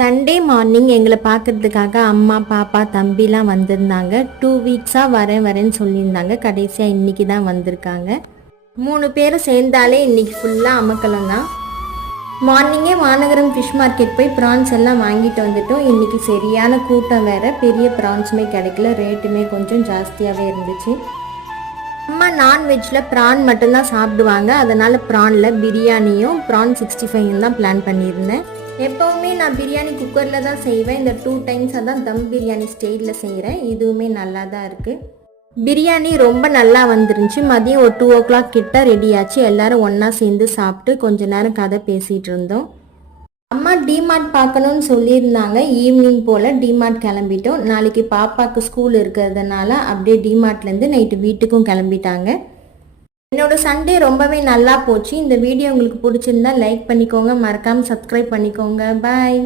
Sunday morning எங்களை பார்க்கறதுக்காக அம்மா பாப்பா தம்பிலாம் வந்திருந்தாங்க. 2 வீக்ஸாக வரேன்னு சொல்லியிருந்தாங்க. கடைசியாக இன்றைக்கி தான் வந்திருக்காங்க. 3 பேரும் சேர்ந்தாலே இன்றைக்கி ஃபுல்லாக அமக்கலம் தான். மார்னிங்கே மாநகரம் ஃபிஷ் மார்க்கெட் போய் ப்ரான்ஸ் எல்லாம் வாங்கிட்டு வந்துட்டோம். இன்றைக்கி சரியான கூட்டம் வேறு, பெரிய ப்ரான்ஸுமே கிடைக்கல, ரேட்டுமே கொஞ்சம் ஜாஸ்தியாகவே இருந்துச்சு. அம்மா நான்வெஜ்ஜில் ப்ரான் மட்டும்தான் சாப்பிடுவாங்க, அதனால் ப்ரானில் பிரியாணியும் ப்ரான் 65 தான் பிளான் பண்ணியிருந்தேன். எப்போவுமே நான் பிரியாணி குக்கரில் தான் செய்வேன். இந்த 2 டைம்ஸாக தான் தம் பிரியாணி ஸ்டைலில் செய்கிறேன். இதுவுமே நல்லா தான் இருக்குது. பிரியாணி ரொம்ப நல்லா வந்துருந்துச்சு. மதியம் ஒரு 2 o'clock கிட்ட ரெடி ஆச்சு. எல்லோரும் ஒன்றா சேர்ந்து சாப்பிட்டு கொஞ்ச நேரம் கதை பேசிகிட்டு இருந்தோம். அம்மா டிமார்ட் பார்க்கணுன்னு சொல்லியிருந்தாங்க. ஈவினிங் போல் டிமார்ட் கிளம்பிட்டோம். நாளைக்கு பாப்பாவுக்கு ஸ்கூல் இருக்கிறதுனால அப்படியே டிமார்ட்லேருந்து நைட்டு வீட்டுக்கும் கிளம்பிட்டாங்க. என்னோட சண்டே ரொம்பவே நல்லா போச்சு. இந்த வீடியோ உங்களுக்கு பிடிச்சிருந்தா லைக் பண்ணிக்கோங்க, மறக்காமல் சப்ஸ்கிரைப் பண்ணிக்கோங்க. பாய்.